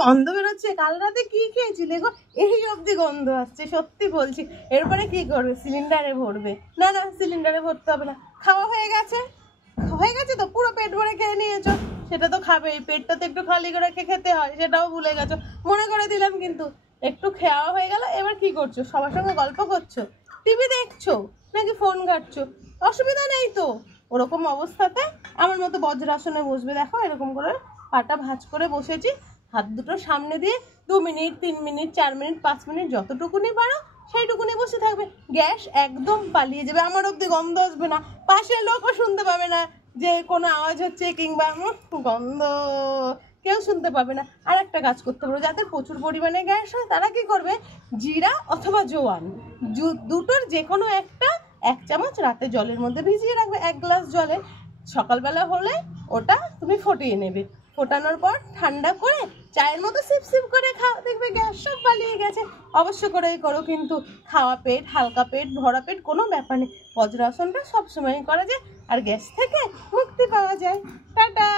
গন্ধ বেরোচ্ছে, কাল রাতে কি খেয়েছিলে গো? এই অবধি গন্ধ আসছে, সত্যি বলছি। এরপরে কি করবে? সিলিন্ডারে ভরবে? না না, সিলিন্ডারে ভরতে হবে না, খাওয়া হয়ে গেছে। হয়ে গেছে তো, পুরো পেট ভরে খেয়ে নিয়েছো, সেটা তো খাবেই। পেটটা তো একটু খালি করে খেতে হয়, সেটাও ভুলে গেছো। মনে করে দিলাম কিন্তু, একটু খাওয়া হয়ে গেল। এবার কি করছো? সবার সঙ্গে গল্প করছো, টিভি দেখছো, নাকি ফোন ঘাটছো? অসুবিধা নেই তো। ওরকম অবস্থাতে আমার মতো বজ্রাসনে বসবে। দেখো এরকম করে পাটা ভাঁজ করে বসেছি, হাত দুটো সামনে দিয়ে 2 মিনিট 3 মিনিট 4 মিনিট 5 মিনিট যতটুকুনি পারো সেইটুকুনি বসে থাকবে। গ্যাস একদম পালিয়ে যাবে, আমার অব্দি গন্ধ আসবে না, পাশের লোকও শুনতে পাবে না যে কোনো আওয়াজ হচ্ছে কিংবা গন্ধ, কেউ শুনতে পাবে না। আর একটা কাজ করতে পারো, যাদের প্রচুর পরিমাণে গ্যাস হয় তারা কি করবে, জিরা অথবা জোয়ান দুটোর যে কোনো একটা 1 চামচ রাতে জলের মধ্যে ভিজিয়ে রাখবে, 1 গ্লাস জলে। সকালবেলা হলে ওটা তুমি ফুটিয়ে নেবে, ফোটানোর পর ঠান্ডা করে চায়ের মতো সিপ সিপ করে খাও, দেখবে গ্যাস সব পালিয়ে গেছে। অবশ্য করেই করো কিন্তু, খাওয়া পেট, হালকা পেট, ভরা পেট কোনো ব্যাপার নেই। বজ্রাসনটা সবসময় করা যায় আর গ্যাস থেকে মুক্তি পাওয়া যায়। টাটা।